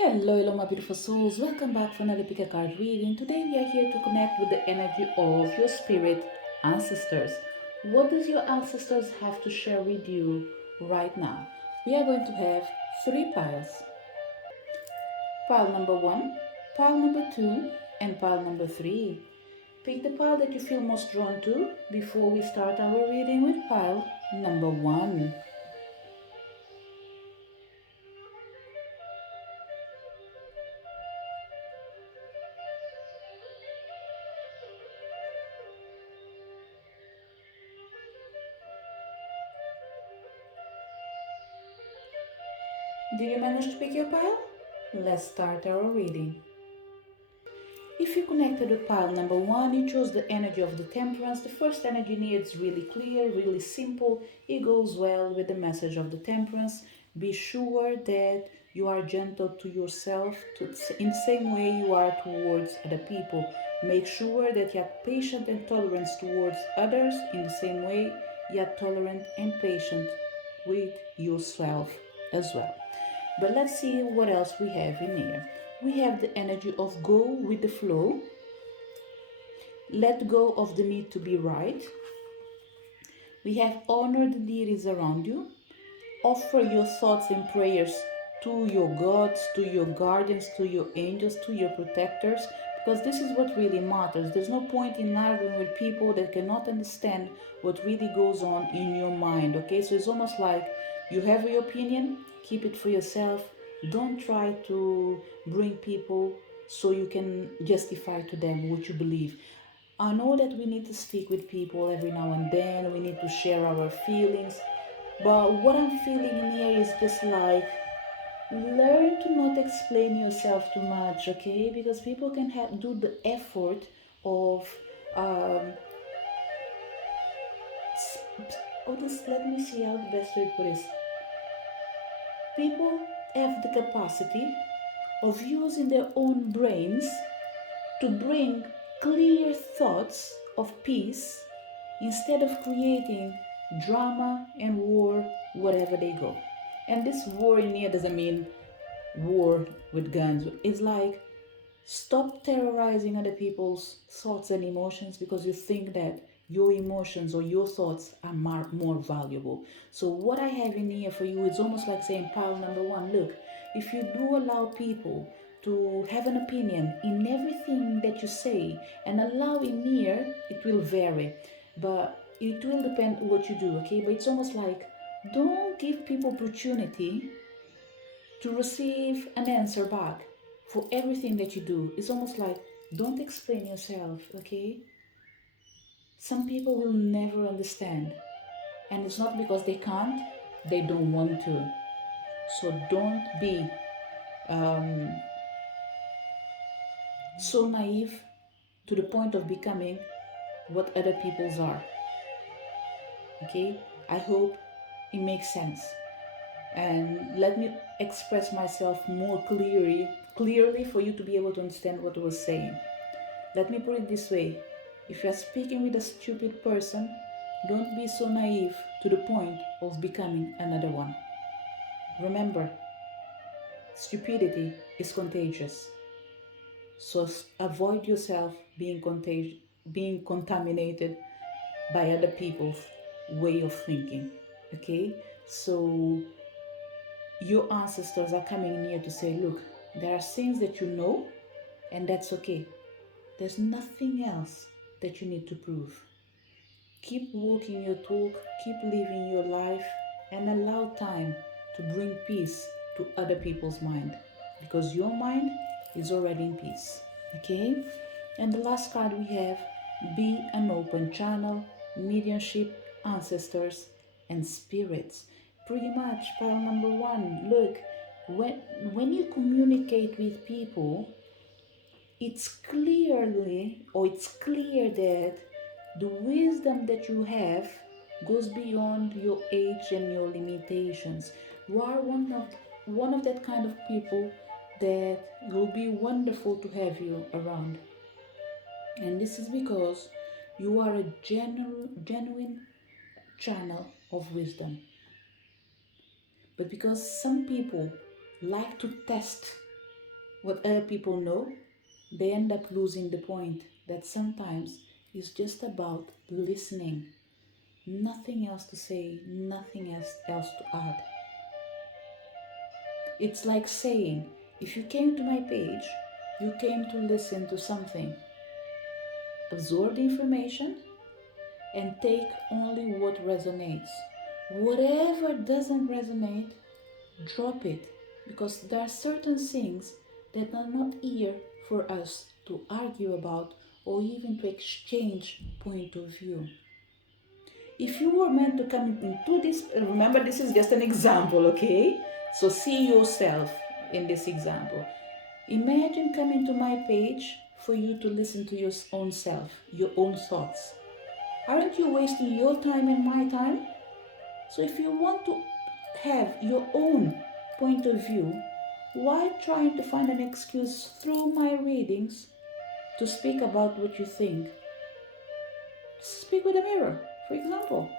Hello, my beautiful souls. Welcome back for another pick a card reading. Today we are here to connect with the energy of your spirit ancestors. What does your ancestors have to share with you right now? We are going to have three piles. Pile number one, pile number two, and pile number three. Pick the pile that you feel most drawn to before we start our reading with pile number one. Did you manage to pick your pile? Let's start our reading. If you connected with pile number one, you chose the energy of the temperance. The first energy needs really clear, really simple. It goes well with the message of the temperance. Be sure that you are gentle to yourself in the same way you are towards other people. Make sure that you are patient and tolerant towards others in the same way you are tolerant and patient with yourself as well. But let's see what else we have in here. We have the energy of go with the flow, let go of the need to be right. We have honor the deities around you, offer your thoughts and prayers to your gods, to your guardians, to your angels, to your protectors, because this is what really matters. There's no point in arguing with people that cannot understand what really goes on in your mind. Okay, so it's almost like you have your opinion, keep it for yourself. Don't try to bring people so you can justify to them what you believe. I know that we need to speak with people every now and then, we need to share our feelings, but what I'm feeling in here is just like learn to not explain yourself too much, okay? Because people can do the effort of um, let me see how the best way to put this. People have the capacity of using their own brains to bring clear thoughts of peace instead of creating drama and war wherever they go. And this war in here doesn't mean war with guns. It's like stop terrorizing other people's thoughts and emotions because you think that your emotions or your thoughts are more valuable. So, what I have in here for you is almost like saying, pile number one, look, if you do allow people to have an opinion in everything that you say and allow in here, it will vary. But it will depend what you do, okay? But it's almost like don't give people opportunity to receive an answer back for everything that you do. It's almost like don't explain yourself, okay? Some people will never understand, and it's not because they can't, they don't want to. So don't be um, so naive to the point of becoming what other people's are, okay? I hope it makes sense. And let me express myself more clearly for you to be able to understand what I was saying. Let me put it this way. If you're speaking with a stupid person, don't be so naive to the point of becoming another one. Remember, stupidity is contagious. So avoid yourself being contaminated by other people's way of thinking. Okay? So your ancestors are coming in here to say, look, there are things that you know, and that's okay. There's nothing else that you need to prove. Keep walking your talk, keep living your life, and allow time to bring peace to other people's mind because your mind is already in peace. Okay? And the last card we have, be an open channel, mediumship, ancestors, and spirits. Pretty much, pile number one. Look, when you communicate with people, it's clear that the wisdom that you have goes beyond your age and your limitations. You are one of that kind of people that will be wonderful to have you around. And this is because you are a genuine channel of wisdom. But because some people like to test what other people know, they end up losing the point that sometimes it's just about listening. Nothing else to say, nothing else to add. It's like saying, if you came to my page, you came to listen to something. Absorb the information and take only what resonates. Whatever doesn't resonate, drop it, because there are certain things that are not here for us to argue about or even to exchange point of view. If you were meant to come into this, remember this is just an example, okay? So see yourself in this example. Imagine coming to my page for you to listen to your own self, your own thoughts. Aren't you wasting your time and my time? So if you want to have your own point of view, why trying to find an excuse through my readings to speak about what you think? Speak with a mirror, for example.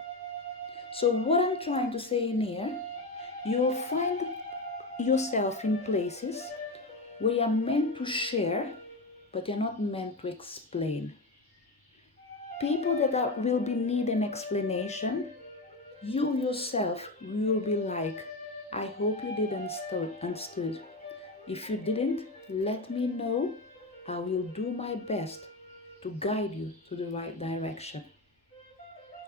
So what I'm trying to say in here, you'll find yourself in places where you're meant to share, but you're not meant to explain. People that will be needing explanation, you yourself will be like, I hope you did understood. If you didn't, let me know. I will do my best to guide you to the right direction.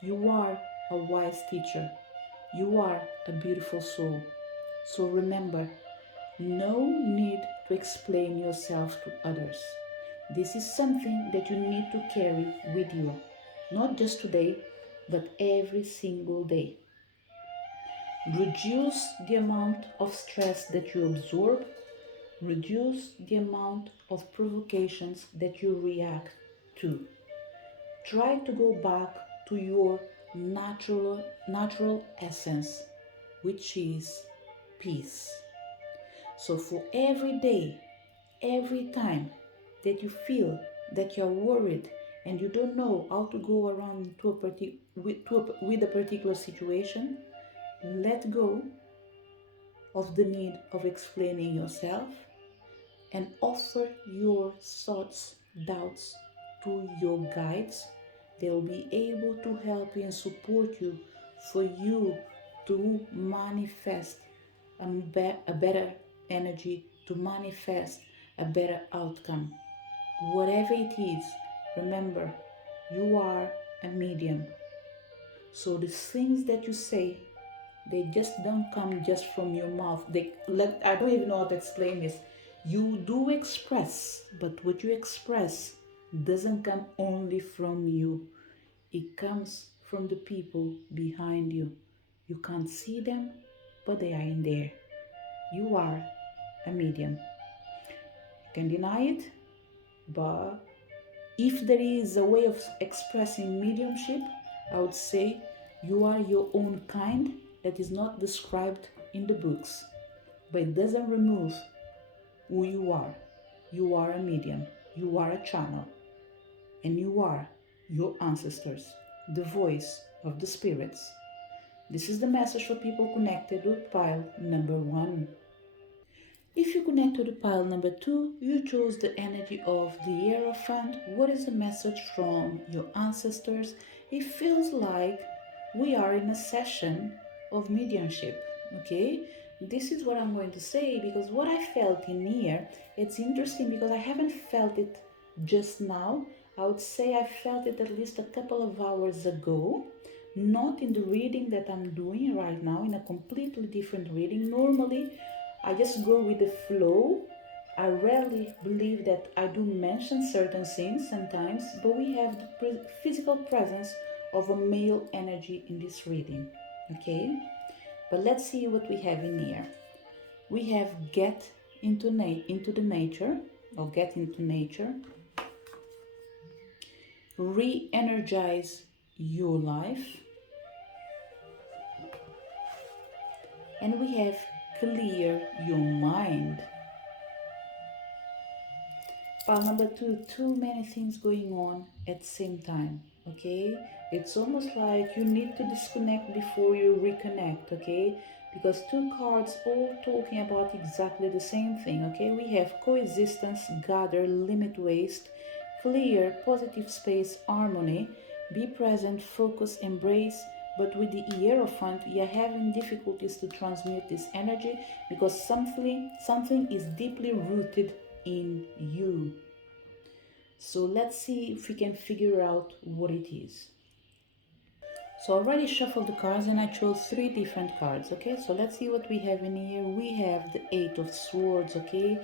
You are a wise teacher. You are a beautiful soul. So remember, no need to explain yourself to others. This is something that you need to carry with you, not just today, but every single day. Reduce the amount of stress that you absorb. Reduce the amount of provocations that you react to. Try to go back to your natural essence, which is peace. So for every day, every time that you feel that you're worried and you don't know how to go around with a particular situation, let go of the need of explaining yourself and offer your thoughts, doubts to your guides. They'll be able to help you and support you for you to manifest a better energy, to manifest a better outcome. Whatever it is, remember, you are a medium. So the things that you say, they just don't come just from your mouth. I don't even know how to explain this. You do express, but what you express doesn't come only from you. It comes from the people behind you. You can't see them, but they are in there. You are a medium. You can deny it, but if there is a way of expressing mediumship, I would say you are your own kind that is not described in the books, but it doesn't remove who you are. You are a medium, you are a channel, and you are your ancestors, the voice of the spirits. This is the message for people connected with pile number 1. If you connect to the pile number 2, you chose the energy of the Hierophant. What is the message from your ancestors? It feels like we are in a session of mediumship, okay? This is what I'm going to say, because what I felt in here, it's interesting because I haven't felt it just now. I would say I felt it at least a couple of hours ago, not in the reading that I'm doing right now, in a completely different reading. Normally, I just go with the flow. I rarely believe that I do mention certain things sometimes, but we have the physical presence of a male energy in this reading, okay? But let's see what we have in here. We have get into the nature, or get into nature. Re-energize your life. And we have clear your mind. Pile number 2, too many things going on at the same time, okay? It's almost like you need to disconnect before you reconnect, okay? because two cards all talking about exactly the same thing. Okay, we have coexistence, gather, limit waste, clear, positive space, harmony, be present, focus, embrace. But with the Hierophant, you're having difficulties to transmute this energy because something is deeply rooted in you. So let's see if we can figure out what it is. So I already shuffled the cards and I chose three different cards. Okay, so let's see what we have in here. We have the Eight of Swords. Okay,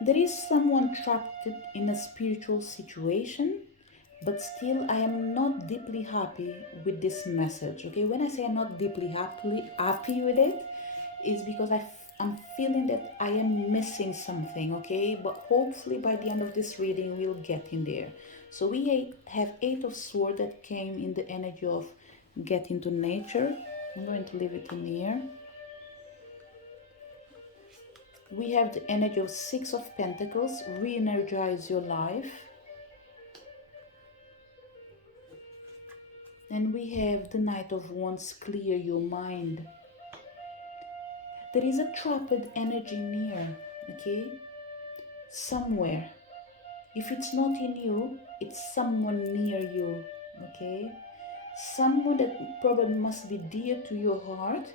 there is someone trapped in a spiritual situation, but still I am not deeply happy with this message. Okay, when I say I'm not deeply happy with it, is because I'm feeling that I am missing something. Okay, but hopefully by the end of this reading we'll get in there. So we have Eight of Swords that came in the energy of get into nature. I'm going to leave it in here. We have the energy of Six of Pentacles, re-energize your life. And we have the Knight of Wands, clear your mind. There is a trapped energy near, okay? Somewhere. If it's not in you, it's someone near you, okay? Someone that probably must be dear to your heart,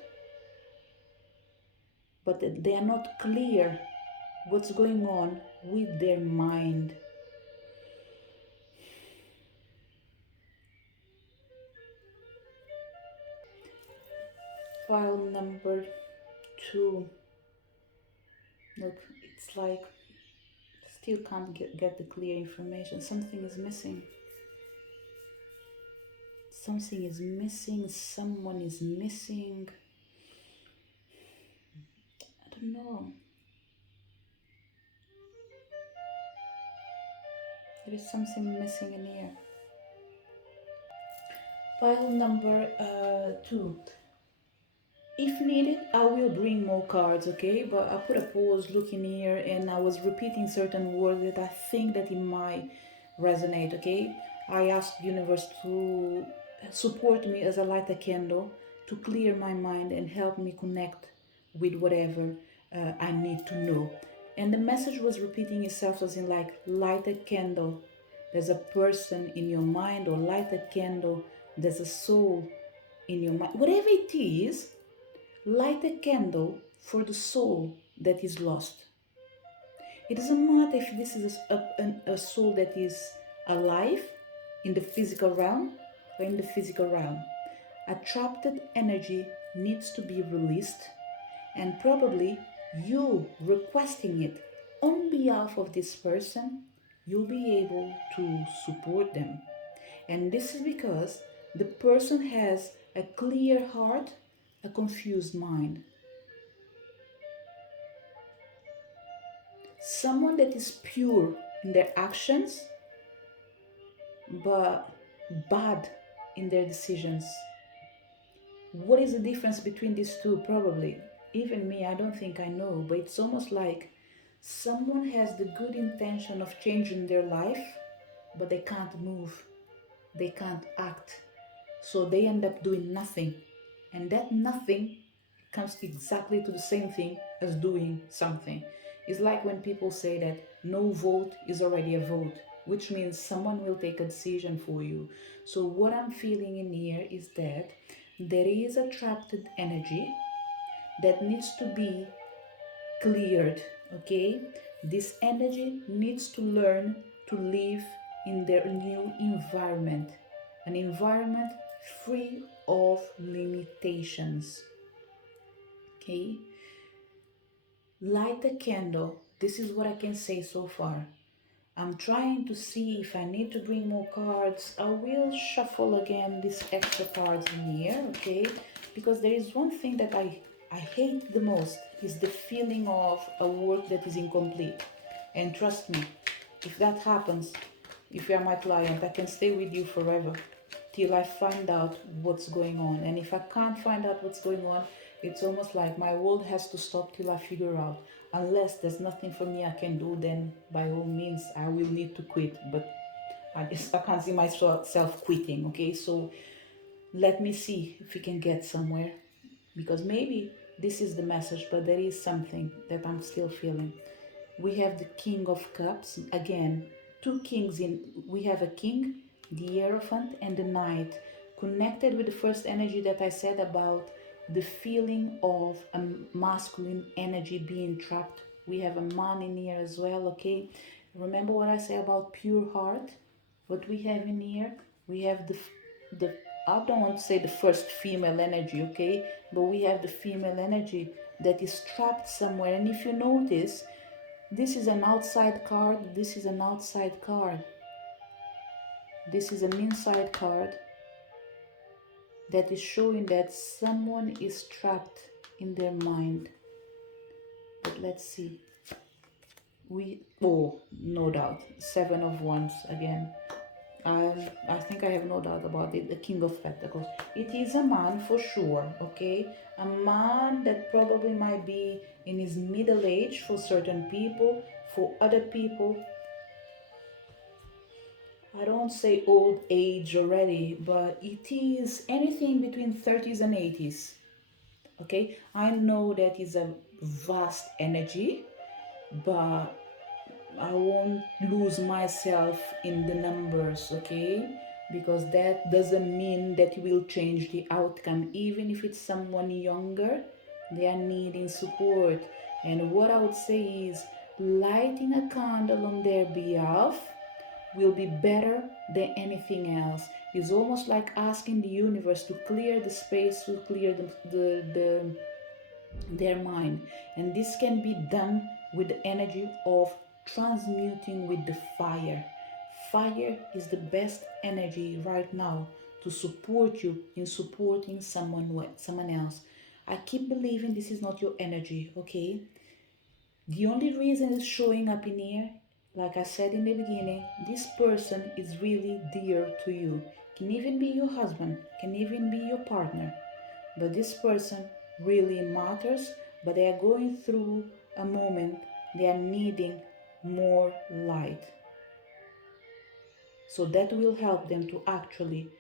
but they are not clear what's going on with their mind. File number 2. Look, it's like still can't get the clear information. Something is missing. Something is missing. Someone is missing. I don't know. There is something missing in here. Pile number 2. If needed, I will bring more cards, okay? But I put a pause looking here and I was repeating certain words that I think that it might resonate, okay? I asked the universe to support me as I light a candle to clear my mind and help me connect with whatever I need to know. And the message was repeating itself as in like light a candle. There's a person in your mind, or light a candle. There's a soul in your mind. Whatever it is, light a candle for the soul that is lost. It doesn't matter if this is a soul that is alive in the physical realm or in the physical realm. A trapped energy needs to be released, and probably you requesting it on behalf of this person, you'll be able to support them. And this is because the person has a clear heart, a confused mind. Someone that is pure in their actions, but bad in their decisions. What is the difference between these two? Probably, even me, I don't think I know, but it's almost like someone has the good intention of changing their life, but they can't move, they can't act. So they end up doing nothing. And that nothing comes exactly to the same thing as doing something. It's like when people say that no vote is already a vote, which means someone will take a decision for you. So what I'm feeling in here is that there is a trapped energy that needs to be cleared, okay? This energy needs to learn to live in their new environment, an environment free of limitations, okay? Light a candle. This is what I can say so far. I'm trying to see if I need to bring more cards. I will shuffle again these extra cards in here, okay? Because there is one thing that I hate the most is the feeling of a work that is incomplete. And trust me, if that happens, if you are my client, I can stay with you forever till I find out what's going on. And if I can't find out what's going on, it's almost like my world has to stop till I figure out. Unless there's nothing for me I can do, then by all means I will need to quit. But I can't see myself quitting, okay? So let me see if we can get somewhere. Because maybe This is the message, but there is something that I'm still feeling. We have the King of Cups again, two kings in. We have a king, the Hierophant, and the Knight, connected with the first energy that I said about the feeling of a masculine energy being trapped. We have a man in here as well. Okay, remember what I say about pure heart. What we have in here, we have the I don't want to say the first female energy, okay, but we have the female energy that is trapped somewhere. And if you notice, this is an outside card, this is an outside card, this is an inside card that is showing that someone is trapped in their mind. But let's see. No doubt, Seven of Wands again. I think I have no doubt about it. The King of Pentacles. It is a man for sure, okay? A man that probably might be in his middle age for certain people. For other people, I don't say old age already, but it is anything between 30s and 80s, okay? I know that is a vast energy, but I won't lose myself in the numbers, okay? Because that doesn't mean that you will change the outcome. Even if it's someone younger, they are needing support. And what I would say is lighting a candle on their behalf will be better than anything else. It's almost like asking the universe to clear the space, to clear their mind. And this can be done with the energy of transmuting with the fire. Fire is the best energy right now to support you in supporting someone else. I keep believing this is not your energy, okay? The only reason it's showing up in here, like I said in the beginning, this person is really dear to you. Can even be your husband, can even be your partner. But this person really matters, but they are going through a moment, they are needing more light. So that will help them to actually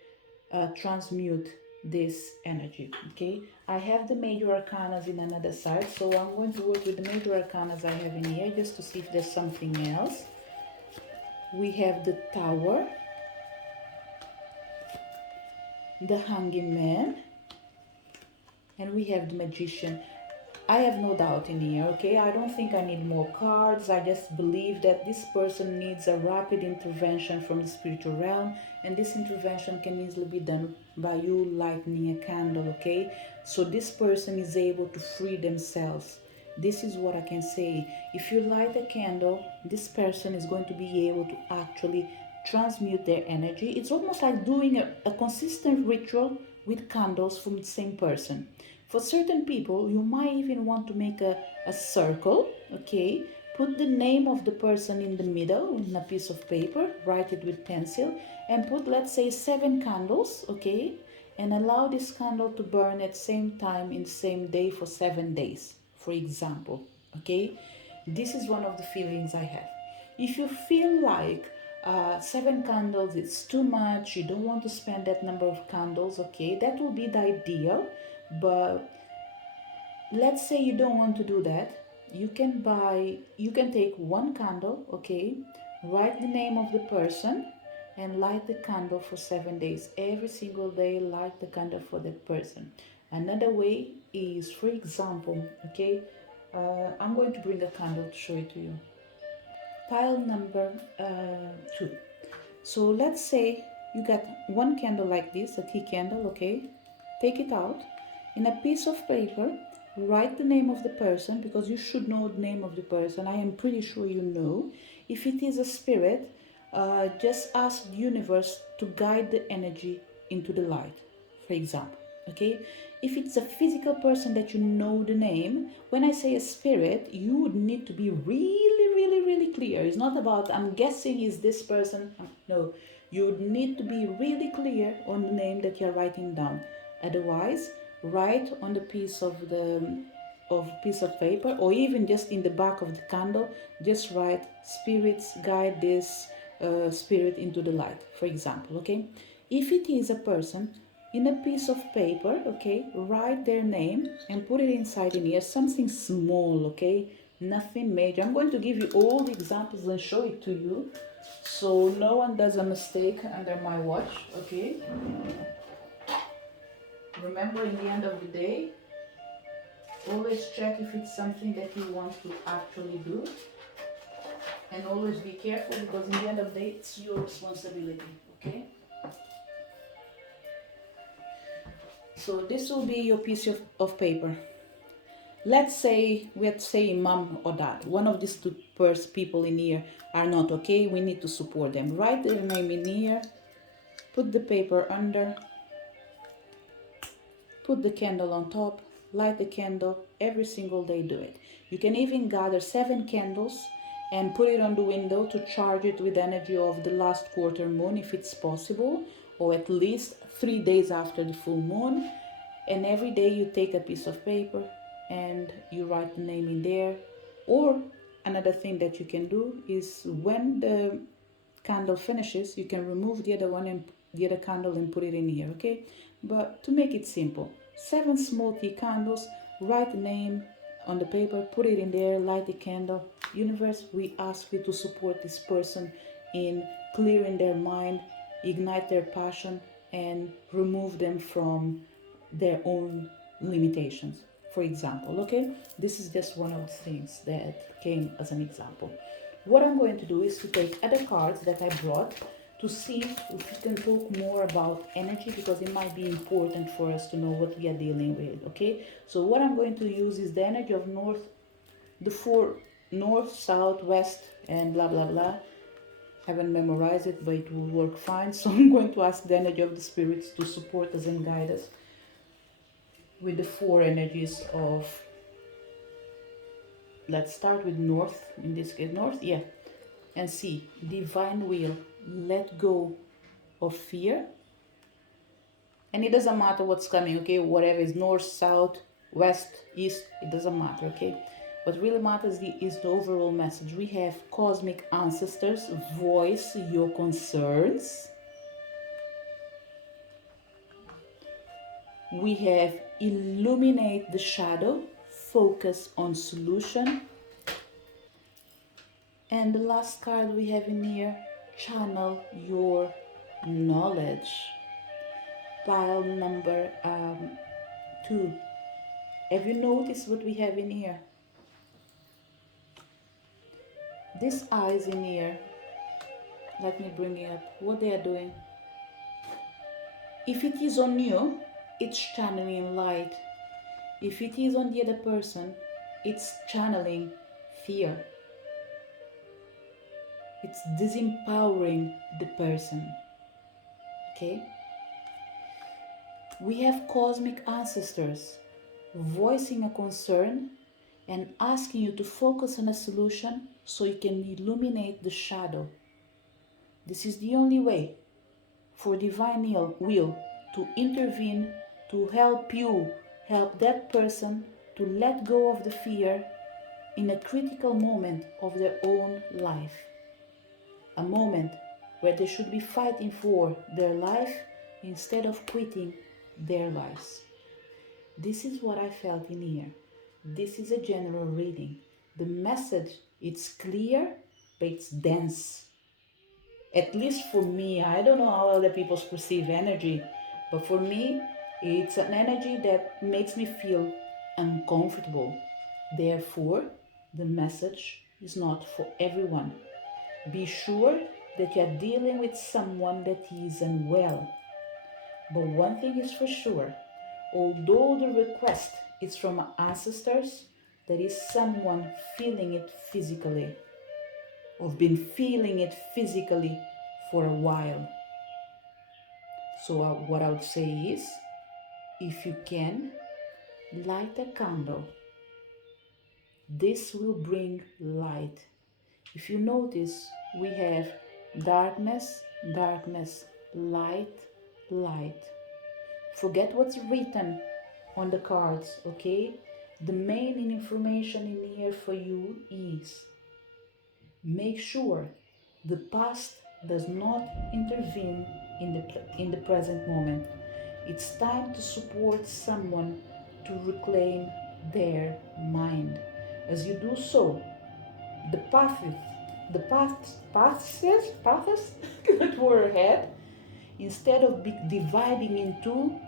transmute this energy. Okay, I have the major arcanas in another side, so I'm going to work with the major arcanas I have in here just to see if there's something else. We have the Tower, the Hanging Man, and we have the Magician. I have no doubt in here, okay? I don't think I need more cards. I just believe that this person needs a rapid intervention from the spiritual realm, and this intervention can easily be done by you lighting a candle, okay? So this person is able to free themselves. This is what I can say. If you light a candle, this person is going to be able to actually transmute their energy. It's almost like doing a consistent ritual with candles from the same person. For certain people, you might even want to make a circle, okay? Put the name of the person in the middle on a piece of paper, write it with pencil, and put, let's say, 7 candles, okay? And allow this candle to burn at the same time in the same day for 7 days, for example, okay? This is one of the feelings I have. If you feel like 7 candles, it's too much, you don't want to spend that number of candles, okay? That will be the ideal. But let's say you don't want to do that. You can take 1 candle, okay? Write the name of the person and light the candle for 7 days. Every single day, light the candle for that person. Another way is, for example, okay, I'm going to bring a candle to show it to you. Pile number 2. So let's say you got 1 candle like this, a tea candle, okay? Take it out. In a piece of paper, write the name of the person, because you should know the name of the person. I am pretty sure you know. If it is a spirit, just ask the universe to guide the energy into the light, for example, okay? If it's a physical person that you know the name, when I say a spirit, you would need to be really, really, really clear. It's not about, I'm guessing is this person. No, you would need to be really clear on the name that you're writing down. Otherwise, write on the piece of paper, or even just in the back of the candle, just write, spirits guide this spirit into the light, for example, okay? If it is a person, in a piece of paper, okay, write their name and put it inside in here, something small, okay, nothing major. I'm going to give you all the examples and show it to you so no one does a mistake under my watch, okay. Remember, in the end of the day, always check if it's something that you want to actually do, and always be careful, because in the end of the day it's your responsibility, okay. So this will be your piece of paper. Let's say mom or dad, one of these two people in here are not okay, we need to support them. Write their name in here, put the paper under, put the candle on top, light the candle. Every single day do it. You can even gather 7 candles and put it on the window to charge it with energy of the last quarter moon if it's possible, or at least 3 days after the full moon. And every day you take a piece of paper and you write the name in there. Or another thing that you can do is, when the candle finishes, you can remove the other one and the other candle and put it in here, okay. But to make it simple, 7 small tea candles, write the name on the paper, put it in there, light the candle. Universe, we ask you to support this person in clearing their mind, ignite their passion, and remove them from their own limitations, for example, okay. This is just one of the things that came as an example. What I'm going to do is to take other cards that I brought to see if we can talk more about energy, because it might be important for us to know what we are dealing with, okay. So what I'm going to use is the energy of north, the 4 north, south, west, and blah blah blah. Haven't memorized it, but it will work fine. So I'm going to ask the energy of the spirits to support us and guide us with the 4 energies of, let's start with north, in this case north, yeah, and see, divine will, let go of fear. And it doesn't matter what's coming, okay, whatever is north, south, west, east, it doesn't matter, okay. What really matters is the overall message. We have cosmic ancestors, voice your concerns. We have illuminate the shadow, focus on solution. And the last card we have in here, channel your knowledge. Pile number 2. Have you noticed what we have in here? These eyes in here, let me bring it up, what they are doing. If it is on you, it's channeling light. If it is on the other person, it's channeling fear. It's disempowering the person, okay? We have cosmic ancestors voicing a concern and asking you to focus on a solution so you can illuminate the shadow. This is the only way for divine will to intervene, to help you, help that person to let go of the fear in a critical moment of their own life. A moment where they should be fighting for their life instead of quitting their lives. This is what I felt in here. This is a general reading. The message, it's clear, but it's dense. At least for me, I don't know how other people perceive energy, but for me, it's an energy that makes me feel uncomfortable. Therefore, the message is not for everyone. Be sure that you are dealing with someone that is unwell. But one thing is for sure, although the request is from ancestors, there is someone feeling it physically, or been feeling it physically for a while. So what I would say is, if you can, light a candle. This will bring light. If you notice, we have darkness, darkness, light, light. Forget what's written on the cards, okay? The main information in here for you is, make sure the past does not intervene in the present moment. It's time to support someone to reclaim their mind. As you do so, the paths that were ahead, instead of dividing in two,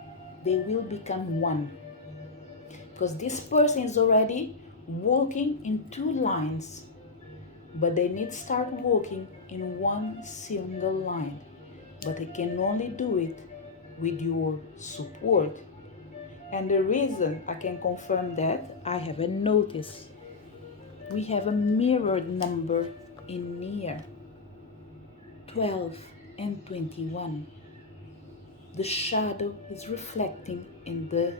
they will become one. Because this person is already walking in two lines, but they need to start walking in one single line. But they can only do it with your support. And the reason I can confirm that, I have a notice. We have a mirrored number in here, 12 and 21. The shadow is reflecting in the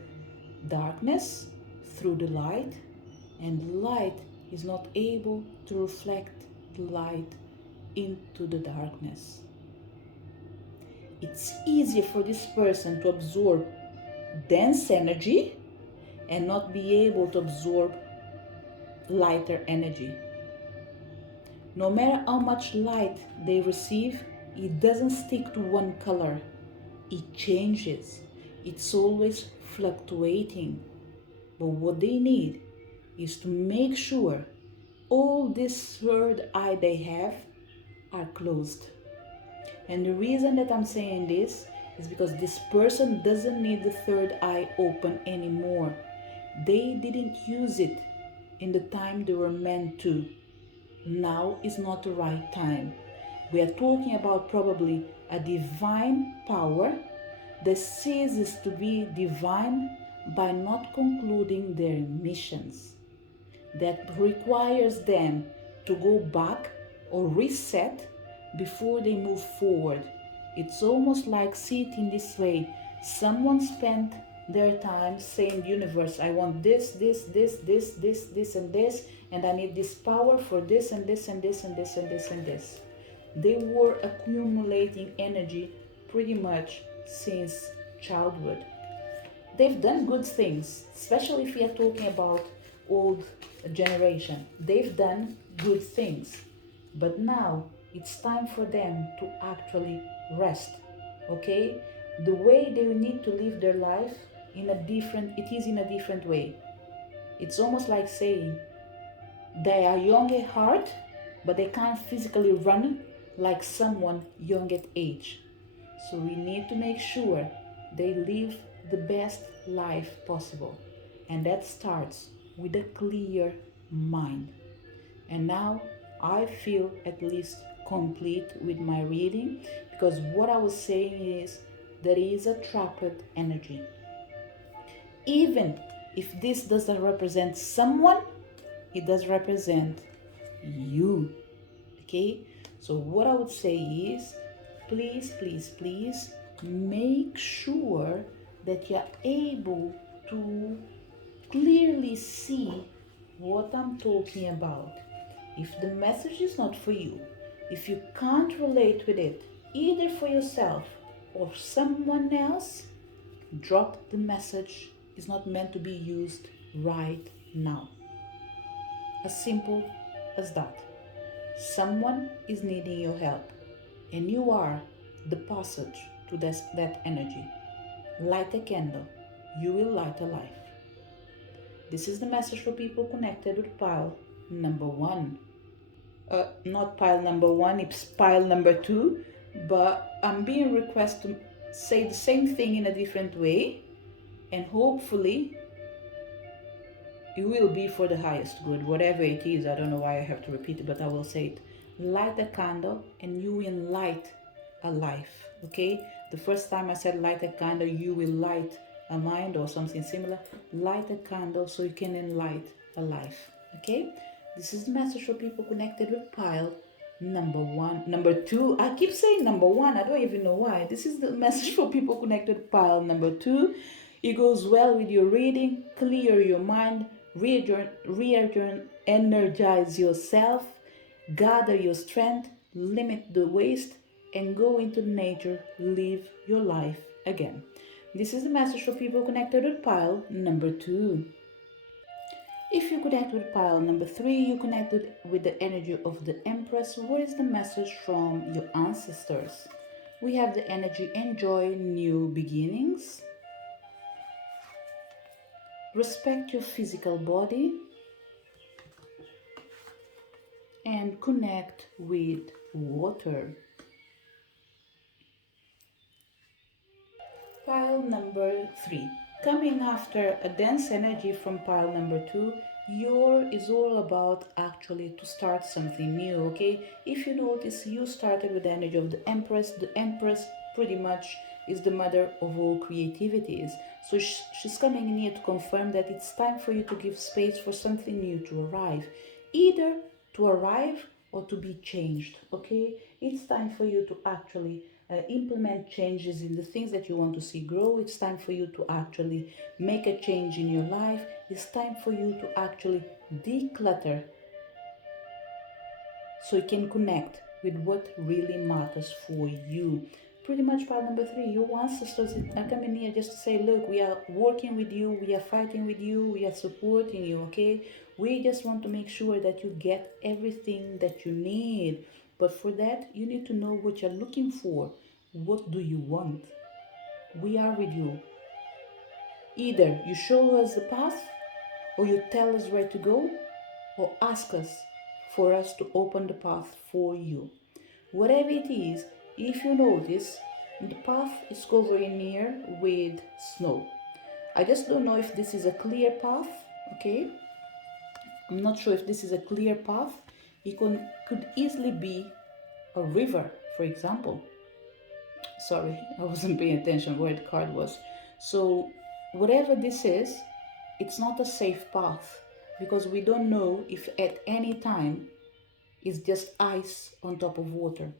darkness through the light, and the light is not able to reflect the light into the darkness. It's easier for this person to absorb dense energy and not be able to absorb lighter energy. No matter how much light they receive, it doesn't stick to one color. It changes. It's always fluctuating. But what they need is to make sure all this third eye they have are closed. And the reason that I'm saying this is because this person doesn't need the third eye open anymore. They didn't use it in the time they were meant to. Now is not the right time. We are talking about probably a divine power that ceases to be divine by not concluding their missions. That requires them to go back or reset before they move forward. It's almost like, see it in this way. Someone spent their time saying, universe, I want this, and this, and I need this power for this and this and this and this and this and this. They were accumulating energy pretty much since childhood. They've done good things, especially if we are talking about old generation. They've done good things, but now it's time for them to actually rest. Okay, the way they need to live their life in a different way. It's almost like saying they are young at heart, but they can't physically run like someone young at age. So we need to make sure they live the best life possible, and that starts with a clear mind. And now I feel at least complete with my reading, because what I was saying is there is a trapped energy. Even if this doesn't represent someone, it does represent you. Okay? So what I would say is, please make sure that you're able to clearly see what I'm talking about. If the message is not for you, if you can't relate with it, either for yourself or someone else, drop the message. It's not meant to be used right now. As simple as that. Someone is needing your help, and you are the passage to that energy. Light a candle, you will light a life. This is the message for people connected with pile number 1. Not pile number 1, it's pile number 2, but I'm being requested to say the same thing in a different way, and hopefully it will be for the highest good, whatever it is. I don't know why I have to repeat it, but I will say it. Light a candle and you will light a life. Okay, the first time I said light a candle, you will light a mind or something similar. Light a candle so you can enlight a life. Okay, this is the message for people connected with pile number 1. Number 2, I keep saying number 1, I don't even know why. This is the message for people connected with pile number 2. It goes well with your reading. Clear your mind, energize yourself, gather your strength, limit the waste, and go into nature. Live your life again. This is the message for people connected with pile number 2. If you connect with pile number 3, you connected with the energy of the Empress. What is the message from your ancestors? We have the energy, enjoy new beginnings. Respect your physical body and connect with water. Pile number 3. Coming after a dense energy from pile number 2, your is all about actually to start something new, okay? If you notice, you started with the energy of the Empress. The Empress pretty much is the mother of all creativities. So she's coming in here to confirm that it's time for you to give space for something new to arrive. Either to arrive or to be changed, okay? It's time for you to actually implement changes in the things that you want to see grow. It's time for you to actually make a change in your life. It's time for you to actually declutter so you can connect with what really matters for you. Pretty much part number 3, your ancestors are coming here just to say, look, we are working with you, we are fighting with you, we are supporting you, okay? We just want to make sure that you get everything that you need. But for that, you need to know what you're looking for. What do you want? We are with you. Either you show us the path, or you tell us where to go, or ask us for us to open the path for you. Whatever it is, if you notice, the path is covered in here with snow. I just don't know if this is a clear path, okay? I'm not sure if this is a clear path. It could easily be a river, for example. Sorry, I wasn't paying attention where the card was. So, whatever this is, it's not a safe path because we don't know if at any time it's just ice on top of water.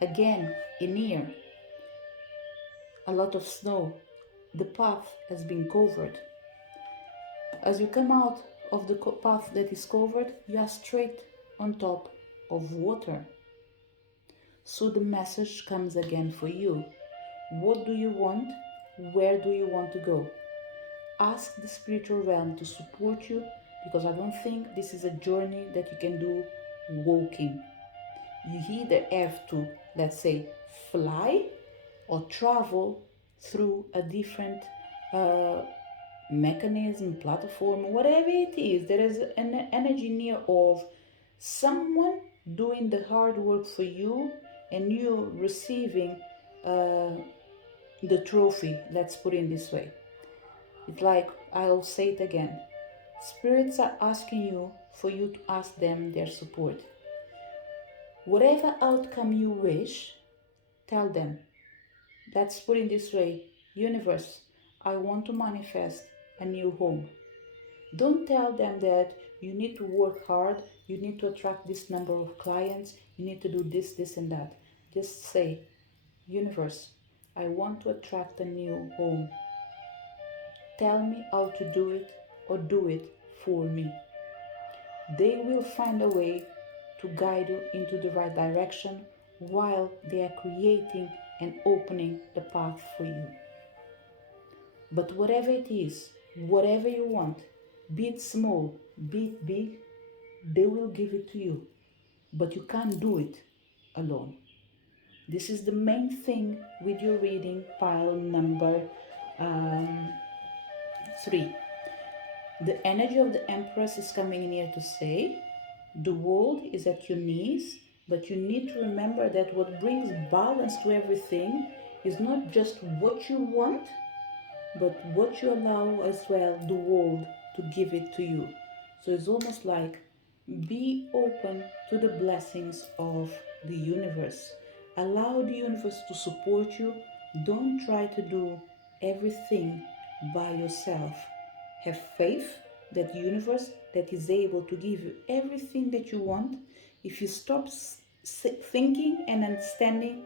Again, in here, a lot of snow. The path has been covered. As you come out of the path that is covered, you are straight on top of water. So the message comes again for you. What do you want? Where do you want to go? Ask the spiritual realm to support you because I don't think this is a journey that you can do walking. You either have to, let's say, fly or travel through a different mechanism, platform, whatever it is. There is an energy near of someone doing the hard work for you and you receiving the trophy. Let's put it this way. It's like, I'll say it again. Spirits are asking you for you to ask them their support. Whatever outcome you wish, tell them. Let's put it this way. Universe, I want to manifest a new home. Don't tell them that you need to work hard, you need to attract this number of clients, you need to do this, this, and that. Just say, Universe, I want to attract a new home. Tell me how to do it or do it for me. They will find a way to guide you into the right direction while they are creating and opening the path for you. But whatever it is, whatever you want, be it small, be it big, they will give it to you. But you can't do it alone. This is the main thing with your reading pile number 3. The energy of the Empress is coming in here to say, the world is at your knees, but you need to remember that what brings balance to everything is not just what you want, but what you allow as well the world to give it to you. So it's almost like be open to the blessings of the universe. Allow the universe to support you. Don't try to do everything by yourself. Have faith that the universe that is able to give you everything that you want. If you stop thinking and understanding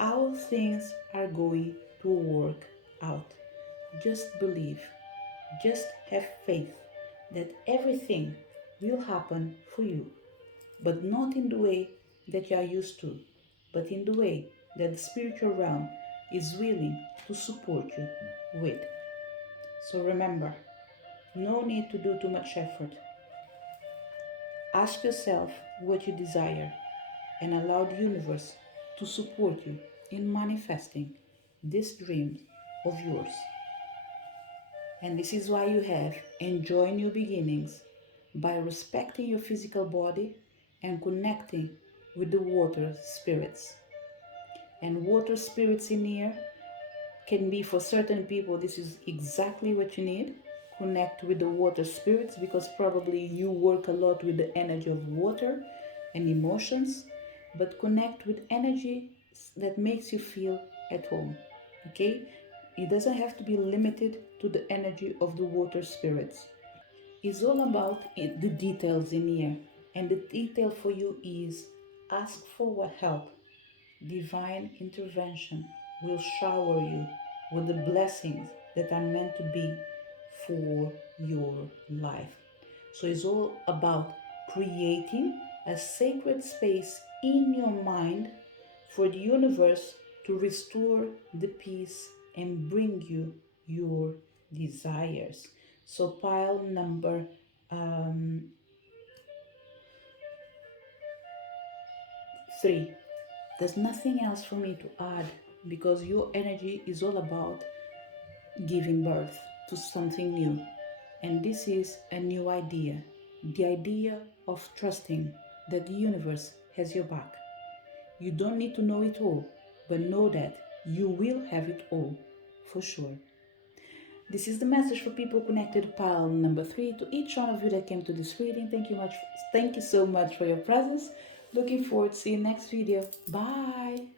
how things are going to work out. Just believe, just have faith that everything will happen for you, but not in the way that you are used to, but in the way that the spiritual realm is willing to support you with. So remember, no need to do too much effort. Ask yourself what you desire and allow the universe to support you in manifesting this dream of yours. And this is why you have enjoy new beginnings by respecting your physical body and connecting with the water spirits. And water spirits in here can be, for certain people, this is exactly what you need. Connect with the water spirits because probably you work a lot with the energy of water and emotions, but connect with energy that makes you feel at home. Okay? It doesn't have to be limited to the energy of the water spirits. It's all about the details in here. And the detail for you is ask for what help. Divine intervention will shower you with the blessings that are meant to be for your life. So it's all about creating a sacred space in your mind for the universe to restore the peace and bring you your desires. So pile number um, 3. There's nothing else for me to add because your energy is all about giving birth to something new. And this is a new idea, the idea of trusting that the universe has your back. You don't need to know it all, but know that you will have it all for sure. This is the message for people connected to pile number 3. To each one of you that came to this reading, thank you so much for your presence. Looking forward to see you next video. Bye.